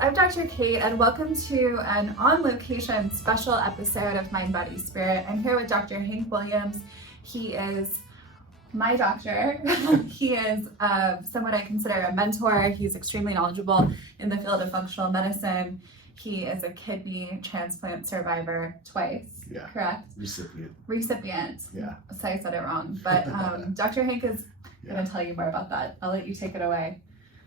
I'm Dr. Kayte, and welcome to an on-location special episode of Mind, Body, Spirit. I'm here with Dr. Hank Williams. He is my doctor. He is someone I consider a mentor. He's extremely knowledgeable in the field of functional medicine. He is a kidney transplant survivor twice, correct? Recipient. Yeah. So I said it wrong, but Dr. Hank is going to tell you more about that. I'll let you take it away.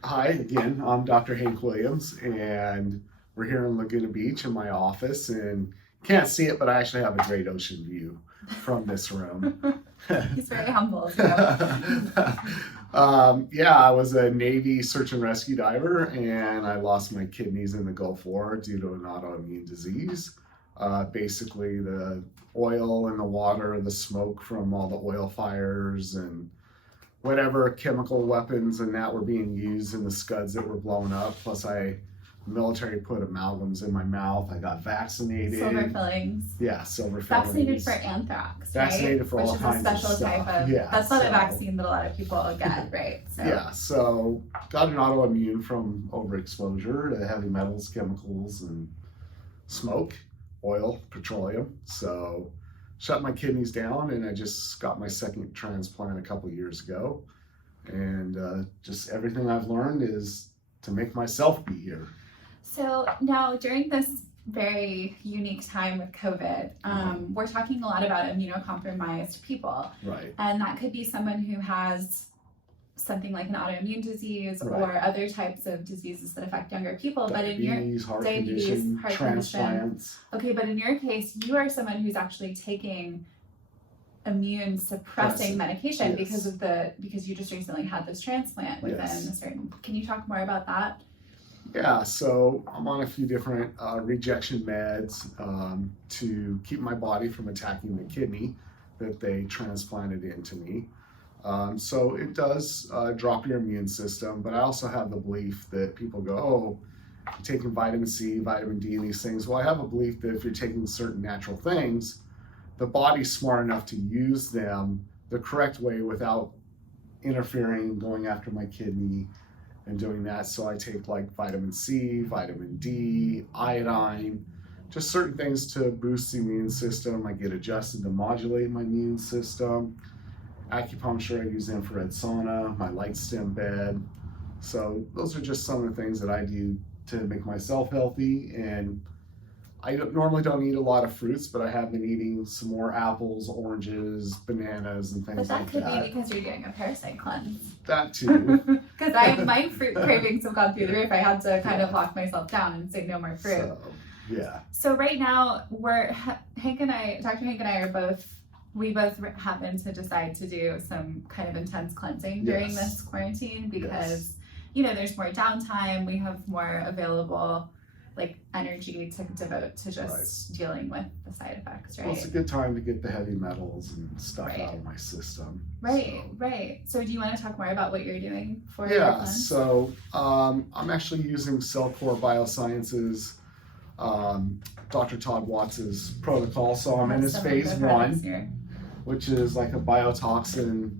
Hi, again, I'm Dr. Hank Williams, and we're here in Laguna Beach in my office, and can't see it, but I actually have a great ocean view from this room. He's very humble. So. I was a Navy search and rescue diver, and I lost my kidneys in the Gulf War due to an autoimmune disease. Basically, the oil in the water, the smoke from all the oil fires, and whatever chemical weapons and that were being used in the scuds that were blown up. Plus, the military put amalgams in my mouth. I got vaccinated. Silver fillings. Yeah, silver Vaccinated fillings. for anthrax, Vaccinated right? for all kinds of stuff. Which is a special type of, that's not a vaccine that a lot of people get, right? So. Yeah, so got an autoimmune from overexposure to heavy metals, chemicals, and smoke, oil, petroleum. So shut my kidneys down, and I just got my second transplant a couple years ago. And just everything I've learned is to make myself be here. So now during this very unique time with COVID, we're talking a lot about immunocompromised people. Right. And that could be someone who has something like an autoimmune disease or other types of diseases that affect younger people. Diabetes, heart condition, transplants. Okay, but in your case, you are someone who's actually taking immune suppressing medication because you just recently had this transplant within a certain. Can you talk more about that? Yeah, so I'm on a few different rejection meds to keep my body from attacking the kidney that they transplanted into me. So it does drop your immune system, but I also have the belief that people go, oh, you're taking vitamin C, vitamin D, and these things. Well, I have a belief that if you're taking certain natural things, the body's smart enough to use them the correct way without interfering, going after my kidney and doing that. So I take like vitamin C, vitamin D, iodine, just certain things to boost the immune system. I get adjusted to modulate my immune system. Acupuncture, I use infrared sauna, my light stem bed. So those are just some of the things that I do to make myself healthy. And I normally don't eat a lot of fruits, but I have been eating some more apples, oranges, bananas, and things like that. But that could be because you're doing a parasite cleanse. That too. Because my fruit cravings have gone through the roof. I had to kind of lock myself down and say no more fruit. So right now, Dr. Hank and I we both happen to decide to do some kind of intense cleansing during this quarantine because, there's more downtime. We have more available energy to devote to just dealing with the side effects, right? Well, it's a good time to get the heavy metals and stuff out of my system. Right. So do you want to talk more about what you're doing for your cleanse? So I'm actually using Cellcore Biosciences, Dr. Todd Watts' protocol. So I'm in his phase 1, which is like a biotoxin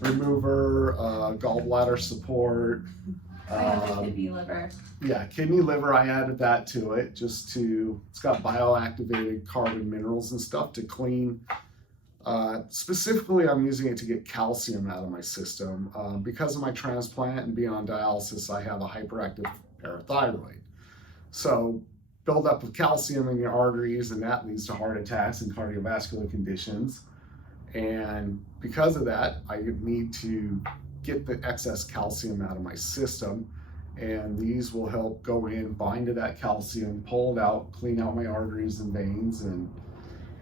remover, gallbladder support. I have a kidney liver. Yeah, kidney liver, I added that to it it's got bioactivated carbon minerals and stuff to clean. Specifically, I'm using it to get calcium out of my system. Because of my transplant and being on dialysis, I have a hyperactive parathyroid. So buildup of calcium in your arteries, and that leads to heart attacks and cardiovascular conditions. And because of that, I need to get the excess calcium out of my system, and these will help go in, bind to that calcium, pull it out, clean out my arteries and veins, and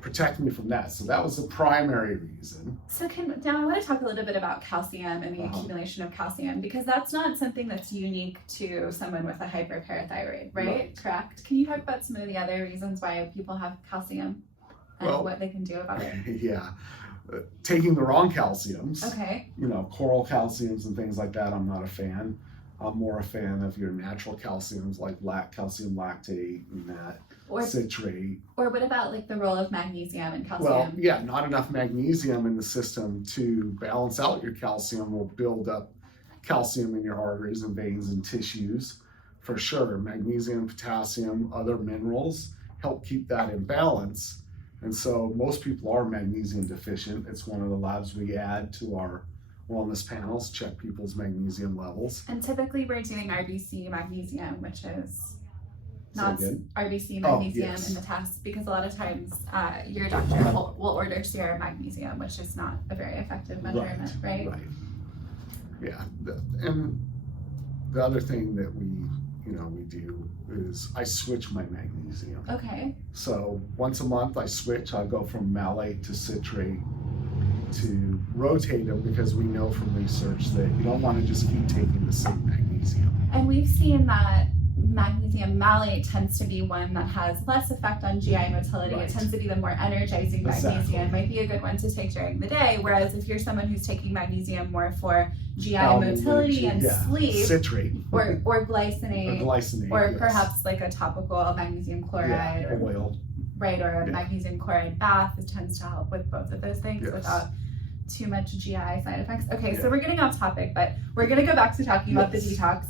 protect me from that. So that was the primary reason. So now I want to talk a little bit about calcium and the accumulation of calcium, because that's not something that's unique to someone with a hyperparathyroid, right? Correct. Can you talk about some of the other reasons why people have calcium and what they can do about it? Taking the wrong calciums, coral calciums and things like that, I'm not a fan. I'm more a fan of your natural calciums like calcium lactate and that, citrate. Or what about the role of magnesium and calcium? Well, not enough magnesium in the system to balance out your calcium will build up calcium in your arteries and veins and tissues. for sure. Magnesium, potassium, other minerals help keep that in balance. And so most people are magnesium deficient. It's one of the labs we add to our wellness panels, check people's magnesium levels. And typically we're doing RBC magnesium, which is not RBC magnesium in the test, because a lot of times your doctor will order serum magnesium, which is not a very effective measurement, right? Right. Yeah. And the other thing that we do is I switch my magnesium. Okay. So once a month I switch. I go from malate to citrate to rotate them, because we know from research that you don't want to just keep taking the same magnesium. And we've seen that magnesium malate tends to be one that has less effect on GI motility. Right. It tends to be the more energizing magnesium. Might be a good one to take during the day. Whereas if you're someone who's taking magnesium more for GI motility and sleep, citrate or glycinate, or perhaps like a topical magnesium chloride or oil, right, or a magnesium chloride bath, it tends to help with both of those things without too much GI side effects. Okay, so we're getting off topic, but we're going to go back to talking about the detox.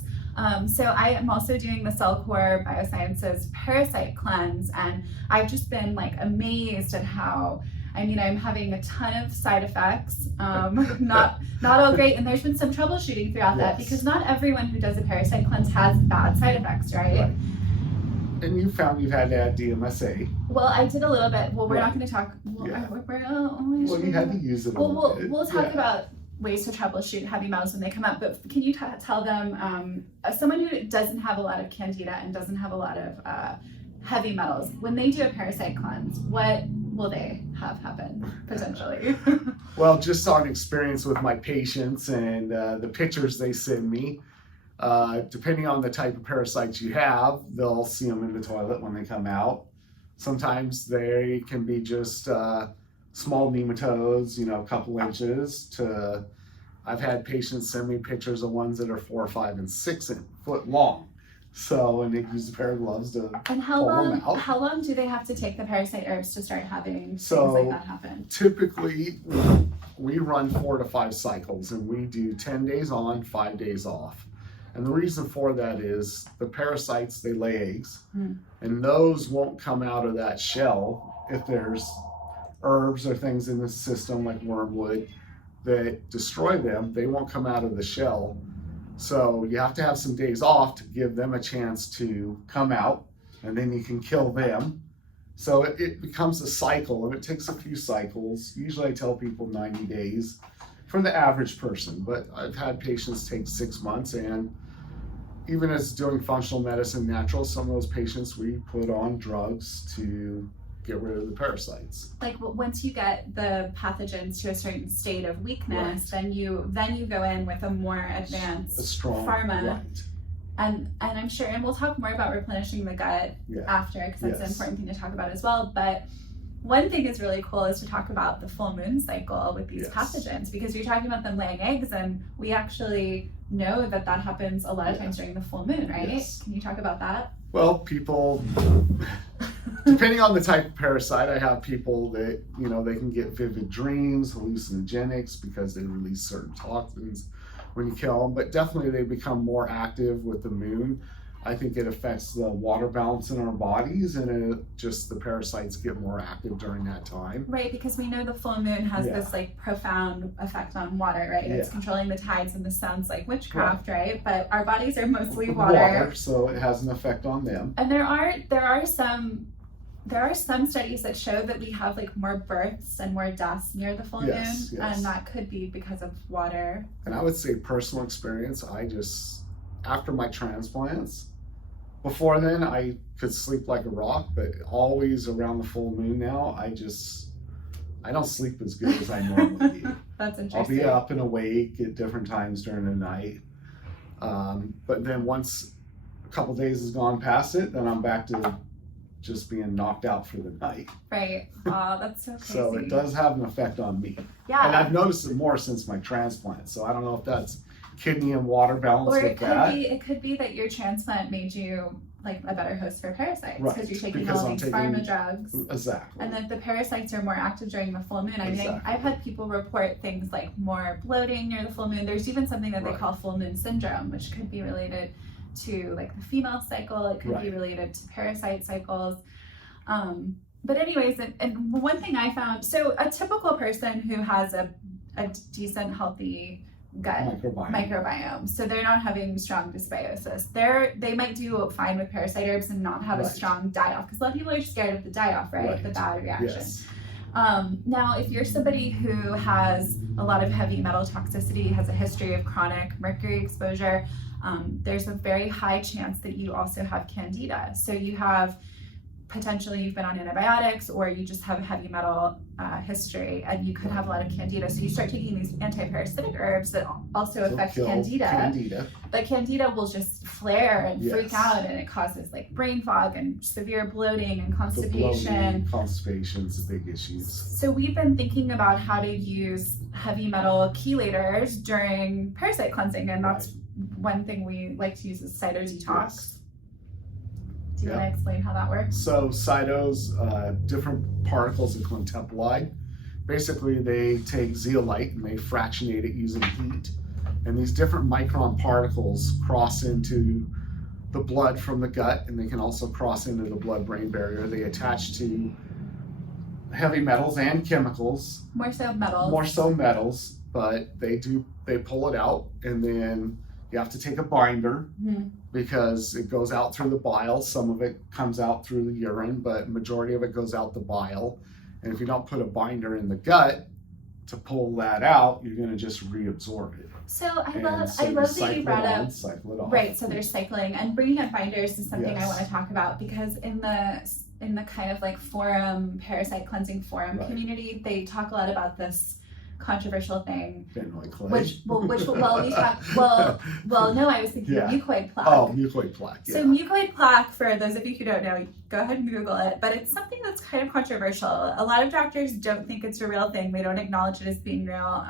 So I am also doing the Cellcore Biosciences Parasite Cleanse, and I've just been like amazed at how, I mean, I'm having a ton of side effects, not all great, and there's been some troubleshooting throughout that, because not everyone who does a parasite cleanse has bad side effects, right? And you found you've had to add DMSA. Well, I did a little bit. Well, we're not going to talk. Well, you had to use it. We'll talk about ways to troubleshoot heavy metals when they come up. But can you tell them, someone who doesn't have a lot of candida and doesn't have a lot of heavy metals, when they do a parasite cleanse, what will they have happen potentially? Well, just on experience with my patients and the pictures they send me. Depending on the type of parasites you have, they'll see them in the toilet when they come out. Sometimes they can be just small nematodes, a couple inches, to I've had patients send me pictures of ones that are 4, 5, and 6 foot long. So, and they use a pair of gloves to pull them out. How long do they have to take the parasite herbs to start having things like that happen? Typically, we run 4 to 5 cycles, and we do 10 days on, 5 days off. And the reason for that is the parasites, they lay eggs, and those won't come out of that shell if there's herbs or things in the system like wormwood that destroy them. They won't come out of the shell. So you have to have some days off to give them a chance to come out, and then you can kill them. So it becomes a cycle, and it takes a few cycles. Usually I tell people 90 days for the average person, but I've had patients take 6 months, and even as doing functional medicine natural, some of those patients we put on drugs to get rid of the parasites. Like once you get the pathogens to a certain state of weakness, then you go in with a more advanced, a strong pharma. And I'm sure, and we'll talk more about replenishing the gut after, because that's an important thing to talk about as well. But one thing is really cool is to talk about the full moon cycle with these pathogens, because you're talking about them laying eggs, and we actually know that happens a lot of times during the full moon, right? Can you talk about that? Well, people, depending on the type of parasite, I have people that, they can get vivid dreams, hallucinogenics, because they release certain toxins when you kill them, but definitely they become more active with the moon. I think it affects the water balance in our bodies, and the parasites get more active during that time. Right, because we know the full moon has this like profound effect on water, right? It's controlling the tides, and this sounds like witchcraft, right? But our bodies are mostly water. So it has an effect on them. And there are some studies that show that we have like more births and more deaths near the full moon, and that could be because of water. And I would say personal experience, after my transplants, before then I could sleep like a rock, but always around the full moon now, I don't sleep as good as I normally do. That's interesting. I'll be up and awake at different times during the night. But then once a couple days has gone past it, then I'm back to just being knocked out for the night. Right. Oh, that's so crazy. So it does have an effect on me. Yeah. And I've noticed it more since my transplant. So I don't know if that's kidney and water balance with that. It could be that your transplant made you like a better host for parasites, because you're taking all these pharma drugs. Exactly. And then the parasites are more active during the full moon. I mean, I've had people report things like more bloating near the full moon. There's even something that they call full moon syndrome, which could be related to like the female cycle. It could be related to parasite cycles. But anyways, and one thing I found, so a typical person who has a decent, healthy gut microbiome, so they're not having strong dysbiosis. They might do fine with parasite herbs and not have a strong die-off, because a lot of people are scared of the die-off, right? The bad reaction. Yes. Now, if you're somebody who has a lot of heavy metal toxicity, has a history of chronic mercury exposure, there's a very high chance that you also have candida. So you have potentially you've been on antibiotics, or you just have a heavy metal history, and you could have a lot of candida. So you start taking these anti-parasitic herbs that also affect candida. But candida will just flare and freak out, and it causes like brain fog and severe bloating and constipation. Constipation's a big issue. So we've been thinking about how to use heavy metal chelators during parasite cleansing, and that's one thing we like to use is CytoDetox. Yes. Do you want to explain how that works? So Cytos, different particles of clontemplide. Basically, they take zeolite and they fractionate it using heat. And these different micron particles cross into the blood from the gut, and they can also cross into the blood-brain barrier. They attach to heavy metals and chemicals. More so metals. More so metals, but they pull it out, and then you have to take a binder because it goes out through the bile. Some of it comes out through the urine, but majority of it goes out the bile. And if you don't put a binder in the gut to pull that out, you're going to just reabsorb it. So I love that you brought up, right, so there's cycling, and bringing up binders is something I want to talk about, because in the kind of like parasite cleansing forum community, they talk a lot about this controversial thing, which we talked. Well, no, I was thinking mucoid plaque. Oh, mucoid plaque. Yeah. So mucoid plaque, for those of you who don't know, go ahead and Google it. But it's something that's kind of controversial. A lot of doctors don't think it's a real thing. They don't acknowledge it as being real.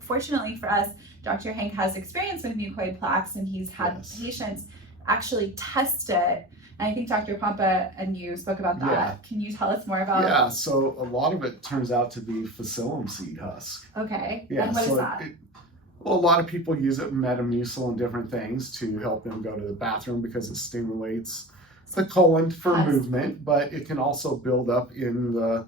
Fortunately for us, Dr. Hank has experience with mucoid plaques, and he's had patients actually test it. And I think Dr. Pompa and you spoke about that. Yeah. Can you tell us more about it? Yeah, so a lot of it turns out to be Facilum seed husk. Okay, yeah, and what is that? Well, a lot of people use it with Metamucil and different things to help them go to the bathroom because it stimulates the colon for movement, but it can also build up in the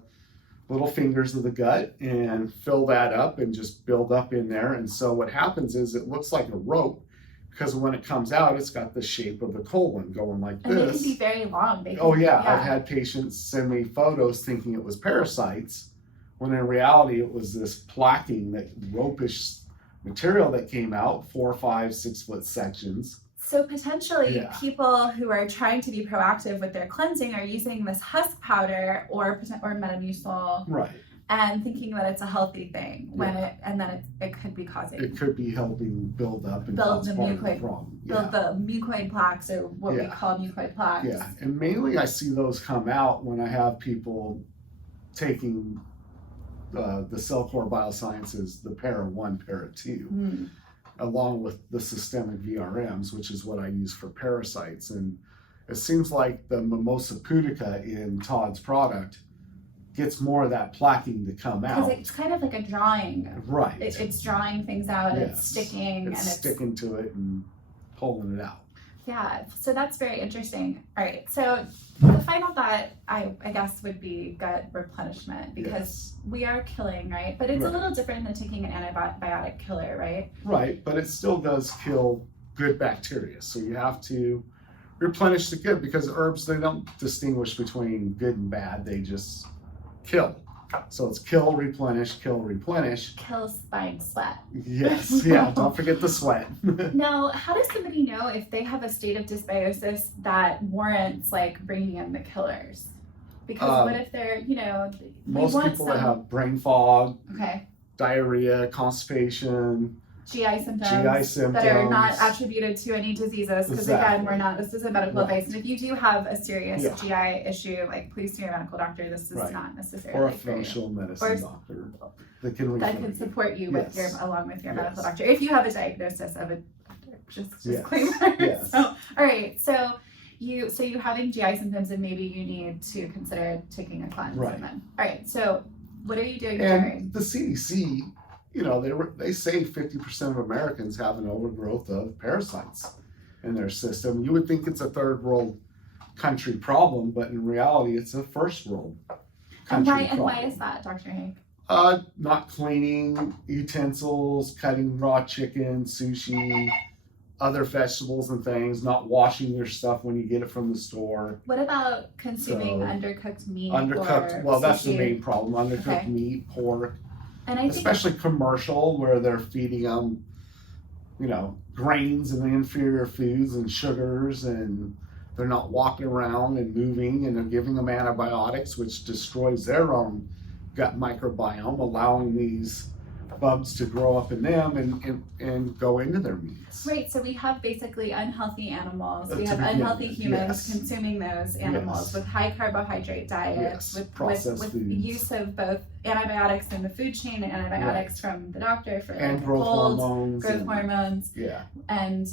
little fingers of the gut and fill that up and just build up in there. And so what happens is it looks like a rope, because when it comes out, it's got the shape of the colon going like this. And they can be very long. I've had patients send me photos thinking it was parasites, when in reality it was this plaquing, that ropish material that came out, 4, 5, 6 foot sections. So potentially people who are trying to be proactive with their cleansing are using this husk powder or Metamucil. Right. And thinking that it's a healthy thing it could be causing. It could be helping build up and build the mucoid plaques, or what we call mucoid plaques. Yeah, and mainly I see those come out when I have people taking the Cellcore Biosciences, the Para 1, Para 2, along with the systemic VRMs, which is what I use for parasites. And it seems like the Mimosa pudica in Todd's product gets more of that plaquing to come out. Because it's kind of like a drawing. Right. It's drawing things out, it's sticking. It's sticking to it and pulling it out. Yeah, so that's very interesting. All right, so the final thought, I guess, would be gut replenishment, because we are killing, right? But it's a little different than taking an antibiotic killer, right? Right, but it still does kill good bacteria. So you have to replenish the good, because herbs, they don't distinguish between good and bad. They just kill. So it's kill, replenish, kill, replenish. Kill, spine, sweat. Yes, yeah, don't forget the sweat. Now, how does somebody know if they have a state of dysbiosis that warrants like bringing in the killers? Because what if they're, most people that have brain fog, diarrhea, constipation, GI symptoms that are not attributed to any diseases, because again, this is a medical advice, and if you do have a serious GI issue, like, please see your medical doctor. This is not necessarily or a functional medicine doctor that can support you with along with your medical doctor if you have a diagnosis of a disclaimer. Yes. So, all right, so you're having GI symptoms, and maybe you need to consider taking a cleanse. Right. And then, all right, so what are you doing? And the CDC, they say 50% of Americans have an overgrowth of parasites. in their system. You would think it's a third world country problem, but in reality, it's a first world country problem. And why is that, Dr. Hank? Not cleaning utensils, cutting raw chicken, sushi, other vegetables and things, not washing your stuff when you get it from the store. What about consuming undercooked meat? Well, that's the main problem. Undercooked meat, pork, and especially commercial, where they're feeding them, grains and inferior foods and sugars, and they're not walking around and moving, and they're giving them antibiotics, which destroys their own gut microbiome, allowing these bugs to grow up in them and go into their meats. Right, so we have basically unhealthy animals. We have unhealthy humans consuming those animals with high carbohydrate diets, with use of both antibiotics in the food chain and antibiotics from the doctor for growth hormones. Yeah. And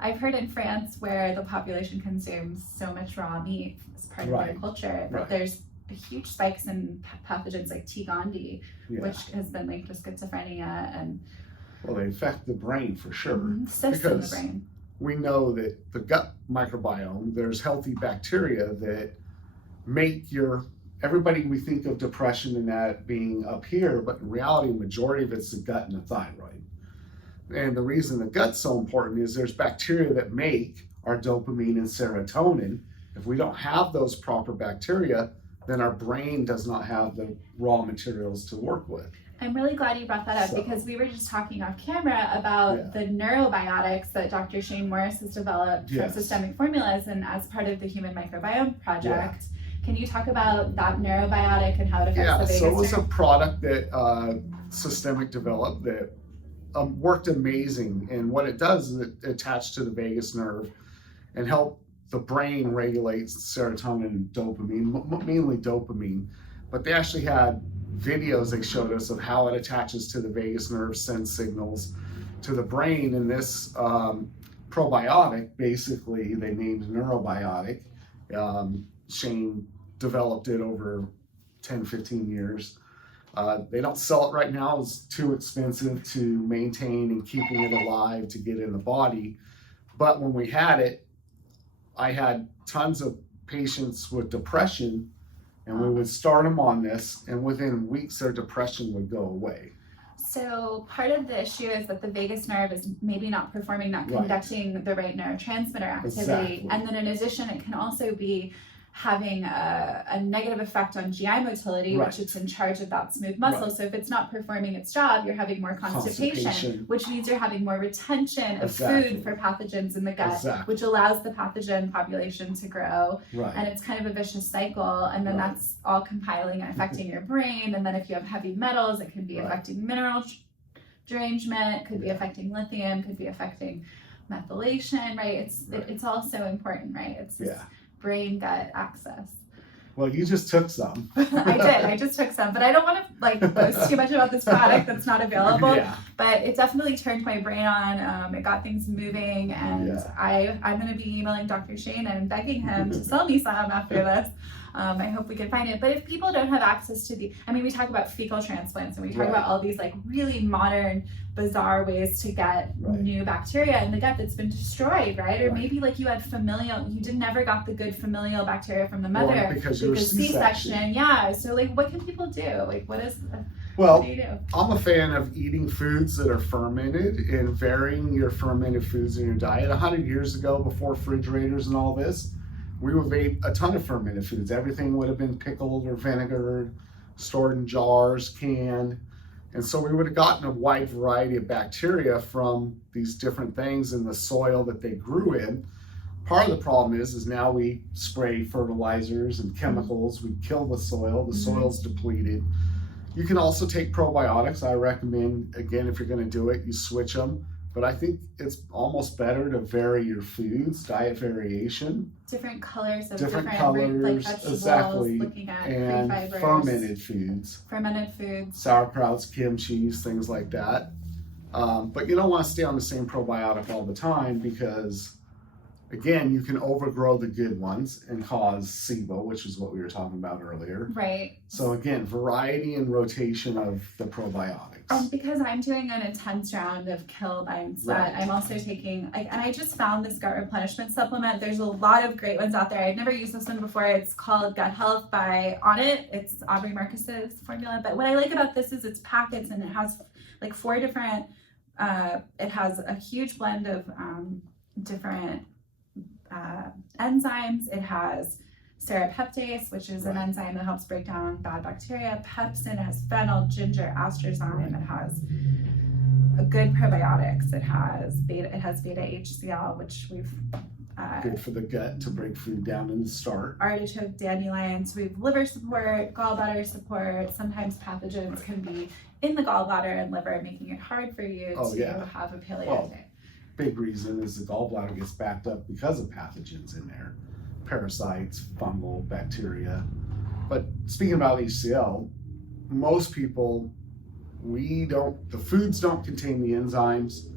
I've heard in France, where the population consumes so much raw meat as part of their culture, that there's huge spikes in pathogens like T. gondii, which has been linked with schizophrenia. And well, they affect the brain for sure. Cysts in the brain. We know that the gut microbiome, there's healthy bacteria that make everybody, we think of depression and that being up here, but in reality, the majority of it's the gut and the thyroid. And the reason the gut's so important is there's bacteria that make our dopamine and serotonin. If we don't have those proper bacteria, then our brain does not have the raw materials to work with. I'm really glad you brought that up, because we were just talking off camera about the Neurobiotics that Dr. Shane Morris has developed for systemic formulas and as part of the Human Microbiome Project. Can you talk about that Neurobiotic and how it affects the vagus nerve? So it was a product that Systemic developed that worked amazing. And what it does is it attaches to the vagus nerve and help the brain regulates serotonin and dopamine, mainly dopamine. But they actually had videos they showed us of how it attaches to the vagus nerve, sends signals to the brain. And this probiotic, basically, they named Neurobiotic. Shane developed it over 10, 15 years. They don't sell it right now. It's too expensive to maintain and keeping it alive to get in the body. But when we had it, I had tons of patients with depression, and we would start them on this, and within weeks their depression would go away. So part of the issue is that the vagus nerve is maybe not conducting the right neurotransmitter activity. And then in addition, it can also be having a negative effect on GI motility, which it's in charge of that smooth muscle. So if it's not performing its job, you're having more constipation, which means you're having more retention of food for pathogens in the gut, which allows the pathogen population to grow. And it's kind of a vicious cycle. And then that's all compiling and affecting your brain. And then if you have heavy metals, it can be affecting mineral derangement, could be affecting lithium, could be affecting methylation, It's all so important, It's brain gut access. Well, you just took some. I just took some, but I don't want to boast too much about this product that's not available. But it definitely turned my brain on. It got things moving, and I'm going to be emailing Dr. Shane and begging him to sell me some after this. I hope we can find it. But if people don't have access to we talk about fecal transplants, and we talk about all these really modern, bizarre ways to get new bacteria in the gut that's been destroyed, Or maybe you had never got the good familial bacteria from the mother because C-section. So what can people do? What do you do? I'm a fan of eating foods that are fermented and varying your fermented foods in your diet. 100 years ago, before refrigerators and all this, we would have ate a ton of fermented foods. Everything would have been pickled or vinegared, stored in jars, canned. And so we would have gotten a wide variety of bacteria from these different things in the soil that they grew in. Part of the problem is now we spray fertilizers and chemicals. We kill the soil. The soil's depleted. You can also take probiotics. I recommend, again, if you're going to do it, you switch them. But I think it's almost better to vary your foods, diet variation. Different colors of different colors, vegetables, looking at and fibers, fermented foods. Sauerkrauts, kimchis, things like that. But you don't want to stay on the same probiotic all the time, because again, you can overgrow the good ones and cause SIBO, which is what we were talking about earlier. Right. So again, variety and rotation of the probiotics. And because I'm doing an intense round of kill by sweat, I'm also taking, and I just found this gut replenishment supplement. There's a lot of great ones out there. I've never used this one before. It's called Gut Health by On It. It's Aubrey Marcus's formula. But what I like about this is it's packets, and it has like 4 different, it has a huge blend of different enzymes. It has serrapeptase, which is an enzyme that helps break down bad bacteria. Pepsin, it has fennel, ginger, astrazyme. It has a good probiotics. It has beta HCl, which we've good for the gut to break food down in the start. Artichoke, dandelions. We have liver support, gallbladder support. Sometimes pathogens can be in the gallbladder and liver, making it hard for you to have a paleo diet. Big reason is the gallbladder gets backed up because of pathogens in there. Parasites, fungal, bacteria. But speaking about HCl, most people, the foods don't contain the enzymes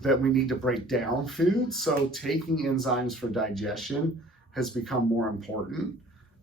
that we need to break down foods. So taking enzymes for digestion has become more important.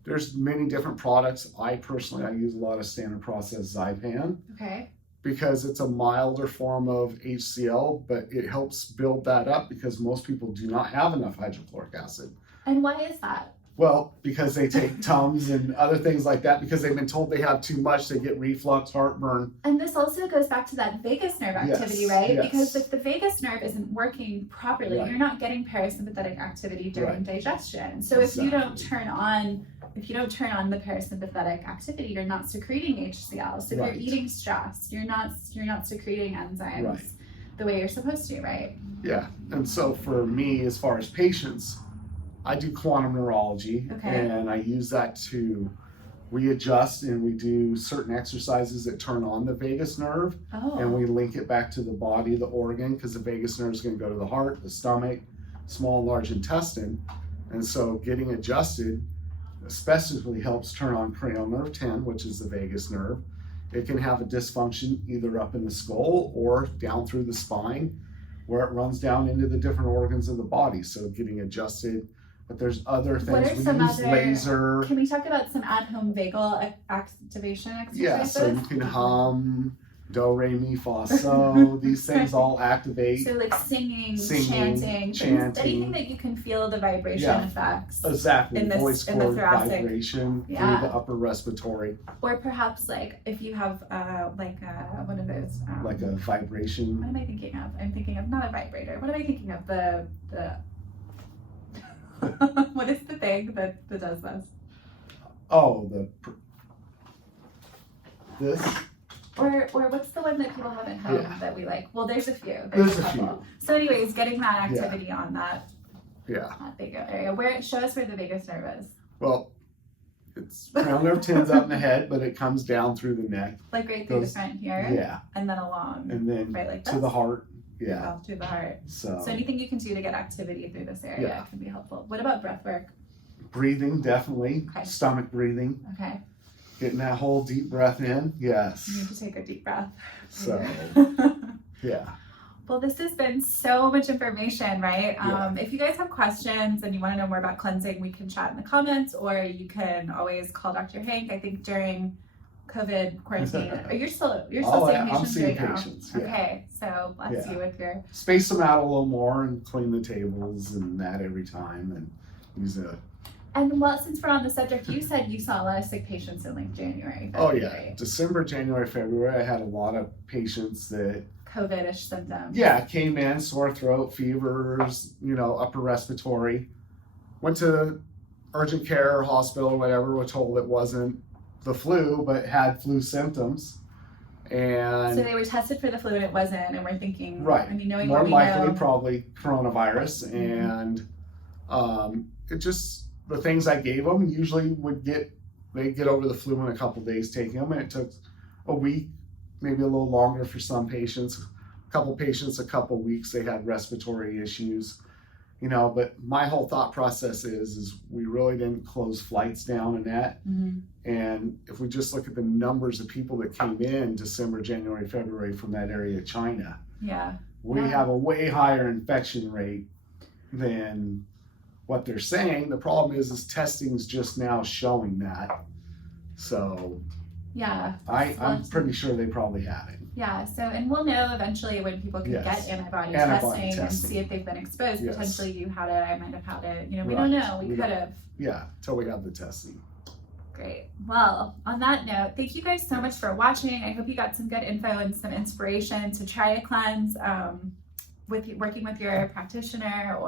There's many different products. I use a lot of standard process Zypan. Okay. Because it's a milder form of HCl, but it helps build that up because most people do not have enough hydrochloric acid. And why is that? Well, because they take Tums and other things like that, because they've been told they have too much, they get reflux, heartburn. And this also goes back to that vagus nerve activity, right? Yes. Because if the vagus nerve isn't working properly, you're not getting parasympathetic activity during digestion. So if you don't turn on the parasympathetic activity, you're not secreting HCl. So if you're eating stress, you're not secreting enzymes the way you're supposed to, right? Yeah. And so for me, as far as patients, I do quantum neurology, and I use that we adjust and we do certain exercises that turn on the vagus nerve, and we link it back to the body, the organ, because the vagus nerve is going to go to the heart, the stomach, small and large intestine. And so getting adjusted especially helps turn on cranial nerve 10, which is the vagus nerve. It can have a dysfunction either up in the skull or down through the spine, where it runs down into the different organs of the body. So getting adjusted. But there's other things. We use laser. Can we talk about some at-home vagal activation exercises? Yeah, so you can hum, do, re, mi, fa, so. These things all activate. So like singing, chanting, anything that you can feel the vibration effects. Exactly. Voice cord vibration through the upper respiratory. Or perhaps like if you have one of those. Like a vibration. What am I thinking of? I'm thinking of not a vibrator. What am I thinking of? The what is the thing that does this? Oh, this. Or what's the one that people have at home that we like? Well, there's a few. There's a few. So anyways, getting that activity on that vagus area. Show us where the vagus nerve is. Well, it's cranial nerve 10's up in the head, but it comes down through the neck. Like right through the front here? Yeah. And then along. And then like to the heart. Yeah. Through the heart. So anything you can do to get activity through this area can be helpful. What about breath work? Breathing, definitely. Okay. Stomach breathing. Okay. Getting that whole deep breath in. Yes. You need to take a deep breath. So, yeah. Well, this has been so much information, right? If you guys have questions and you want to know more about cleansing, we can chat in the comments, or you can always call Dr. Hank. I think during COVID quarantine, you're still seeing patients I'm seeing right patients. now. Okay, so bless you with your space them out a little more and clean the tables and that every time, and use a. And well, since we're on the subject, you said you saw a lot of sick patients in like January, February. Oh yeah, December, January, February. I had a lot of patients that COVID-ish symptoms. Yeah, came in, sore throat, fevers, upper respiratory. Went to urgent care, hospital, whatever. Were told it wasn't the flu, but had flu symptoms. And so they were tested for the flu and it wasn't, and we're thinking, right. I mean, knowing more what we likely know, probably coronavirus, and it just the things I gave them usually they'd get over the flu in a couple days taking them, and it took a week, maybe a little longer for some patients. A couple patients, a couple weeks, they had respiratory issues, but my whole thought process is we really didn't close flights down and that. And if we just look at the numbers of people that came in December, January, February from that area of China, we have a way higher infection rate than what they're saying. The problem is testing's just now showing that. So yeah, I'm pretty sure they probably haven't. Yeah, so, and we'll know eventually when people can get antibody testing and see if they've been exposed. Potentially you had it, I might have had it. We don't know. We could have. Yeah, until we have the testing. Great. Well, on that note, thank you guys so much for watching. I hope you got some good info and some inspiration to try a cleanse with working with your practitioner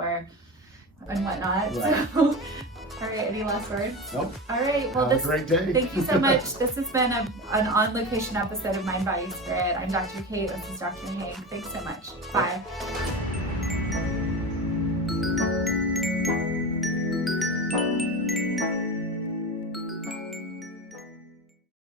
and whatnot. Right. So, all right, any last words? Nope. All right, well, have a great day. Thank you so much. This has been an on-location episode of Mind, Body, Spirit. I'm Dr. Kayte. This is Dr. Hank. Thanks so much. Bye.